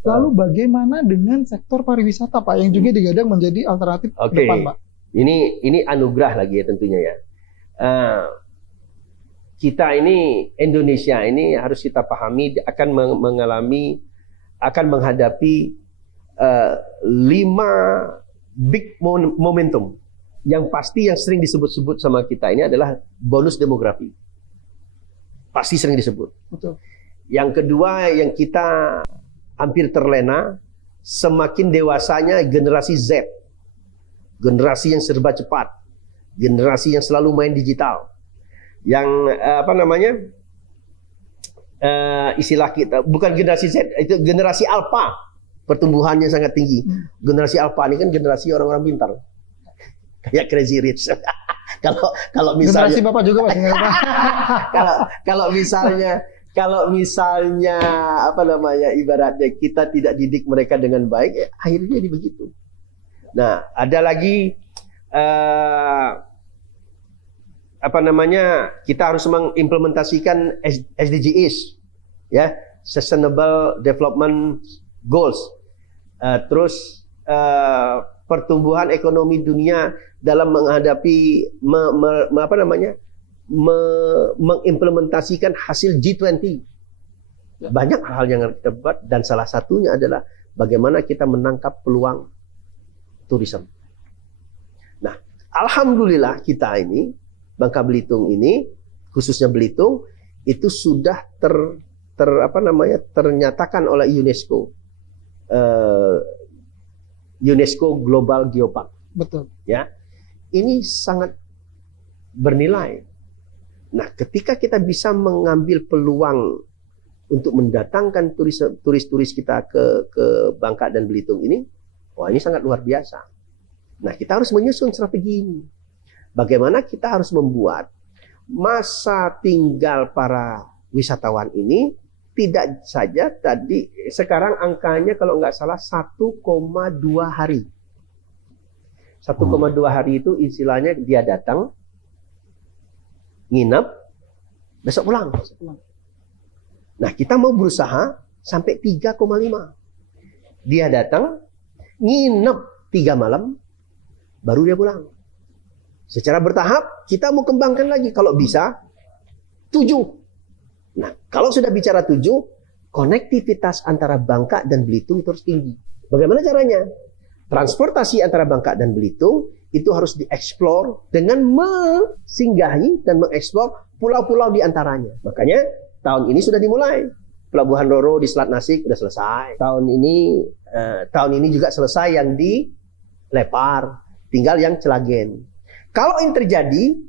Lalu bagaimana dengan sektor pariwisata, Pak, yang juga digadang menjadi alternatif ke depan, Pak? Ini anugerah lagi ya tentunya ya. Kita ini, Indonesia ini harus kita pahami akan menghadapi 5 big momentum. Yang pasti yang sering disebut-sebut sama kita ini adalah bonus demografi. Pasti sering disebut. Betul. Yang kedua yang kita hampir terlena, semakin dewasanya generasi Z. Generasi yang serba cepat. Generasi yang selalu main digital. Yang istilah kita bukan generasi Z, itu generasi alpha, pertumbuhannya sangat tinggi. Generasi alpha ini kan generasi orang-orang pintar, kayak Crazy Rich. kalau misalnya generasi Bapak juga, Pak. kalau misalnya ibaratnya kita tidak didik mereka dengan baik, akhirnya jadi begitu. Nah, ada lagi kita harus mengimplementasikan SDGs, ya, Sustainable Development Goals. Terus pertumbuhan ekonomi dunia dalam menghadapi mengimplementasikan hasil G20. Banyak hal yang kita buat, dan salah satunya adalah bagaimana kita menangkap peluang turisme. Nah, alhamdulillah kita ini, Bangka Belitung ini, khususnya Belitung, itu sudah ternyatakan oleh UNESCO, UNESCO Global Geopark. Betul. Ya, ini sangat bernilai. Nah, ketika kita bisa mengambil peluang untuk mendatangkan turis-turis kita ke Bangka dan Belitung ini, wah, ini sangat luar biasa. Nah, kita harus menyusun strategi ini. Bagaimana kita harus membuat masa tinggal para wisatawan ini tidak saja tadi, sekarang angkanya kalau nggak salah 1,2 hari. 1,2 hari itu istilahnya dia datang, nginep, besok pulang. Nah, kita mau berusaha sampai 3,5. Dia datang, nginep 3 malam, baru dia pulang. Secara bertahap, kita mau kembangkan lagi. Kalau bisa, 7. Nah, kalau sudah bicara 7, konektivitas antara Bangka dan Belitung terus tinggi. Bagaimana caranya? Transportasi antara Bangka dan Belitung itu harus dieksplor dengan mensinggahi dan mengeksplor pulau-pulau di antaranya. Makanya tahun ini sudah dimulai. Pelabuhan Roro di Selat Nasik sudah selesai. Tahun ini juga selesai yang di Lepar. Tinggal yang Celagen. Kalau ini terjadi,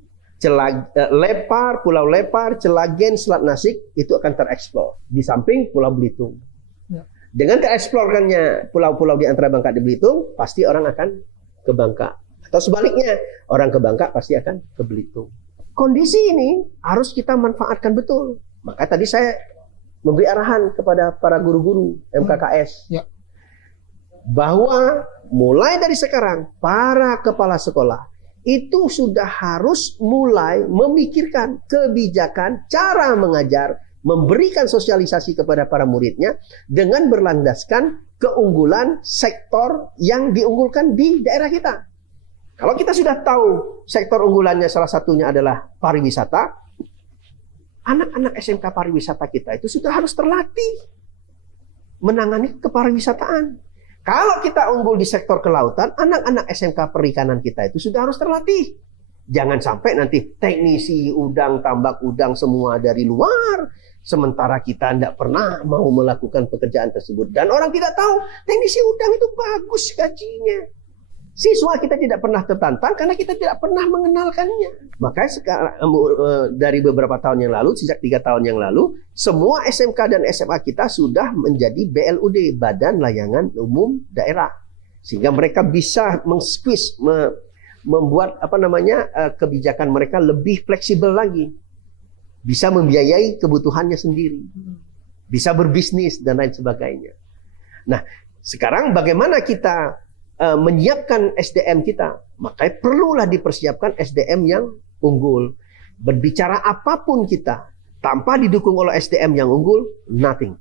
Pulau Lepar, Celagen, Selat Nasik itu akan tereksplor di samping Pulau Belitung. Ya. Dengan tereksplorkannya pulau-pulau di antara Bangka dan Belitung, pasti orang akan ke Bangka. Atau sebaliknya, orang ke Bangka pasti akan ke Belitung. Kondisi ini harus kita manfaatkan betul. Maka tadi saya memberi arahan kepada para guru-guru MKKS. Ya. Bahwa mulai dari sekarang, para kepala sekolah itu sudah harus mulai memikirkan kebijakan cara mengajar, memberikan sosialisasi kepada para muridnya dengan berlandaskan keunggulan sektor yang diunggulkan di daerah kita. Kalau kita sudah tahu sektor unggulannya salah satunya adalah pariwisata, anak-anak SMK pariwisata kita itu sudah harus terlatih menangani kepariwisataan. Kalau kita unggul di sektor kelautan, anak-anak SMK perikanan kita itu sudah harus terlatih. Jangan sampai nanti teknisi udang, tambak udang semua dari luar, sementara kita tidak pernah mau melakukan pekerjaan tersebut. Dan orang tidak tahu, teknisi udang itu bagus gajinya. Siswa kita tidak pernah tertantang karena kita tidak pernah mengenalkannya. Makanya sekarang dari beberapa tahun yang lalu, sejak 3 tahun yang lalu, semua SMK dan SMA kita sudah menjadi BLUD, Badan Layanan Umum Daerah, sehingga mereka bisa meng-squeeze, membuat kebijakan mereka lebih fleksibel lagi, bisa membiayai kebutuhannya sendiri, bisa berbisnis dan lain sebagainya. Nah, sekarang bagaimana kita menyiapkan SDM kita? Makanya perlulah dipersiapkan SDM yang unggul. Berbicara apapun kita, tanpa didukung oleh SDM yang unggul, nothing.